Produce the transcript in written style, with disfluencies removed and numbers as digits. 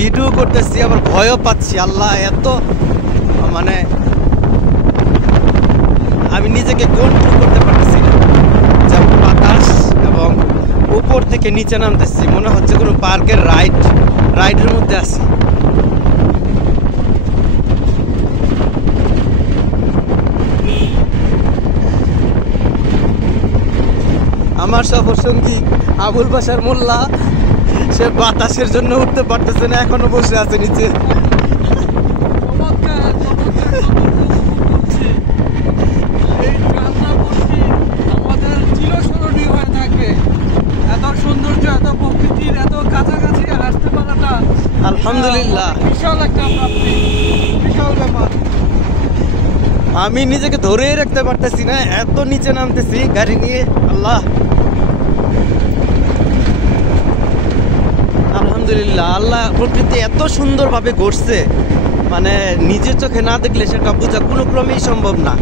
Video করতেছি আবার ভয়ও পাচ্ছি। আল্লাহ, এত মানে আমি নিজেকে কন্ট্রোল করতে পারতেছি না। যেমন বাতাস এবং উপর থেকে নিচে নামতেছি, মনে হচ্ছে কোনো পার্কের রাইডের মধ্যে আছি। আমার সফরসঙ্গী আবুল বাশার মোল্লা, সে বাতাসের জন্য উঠতে পারতেছে না, এখনো বসে আছে নিচে। আমাদের চিরস্মরণীয় হয়ে থাকবে। এত সৌন্দর্য, এত প্রকৃতির এত কাছাকাছি আসতে পারাটা আলহামদুলিল্লাহ বিশাল একটা প্রাপ্তি, বিশাল ব্যাপার। আমি নিজেকে ধরেই রাখতে পারতেছি না, এত নিচে নামতেছি গাড়ি নিয়ে। আল্লাহ, আলহামদুলিল্লাহ, আল্লাহ প্রকৃতি এত সুন্দরভাবে গড়ছে, মানে নিজের চোখে না দেখলে সেটা বোঝা কোনো ক্রমেই সম্ভব না।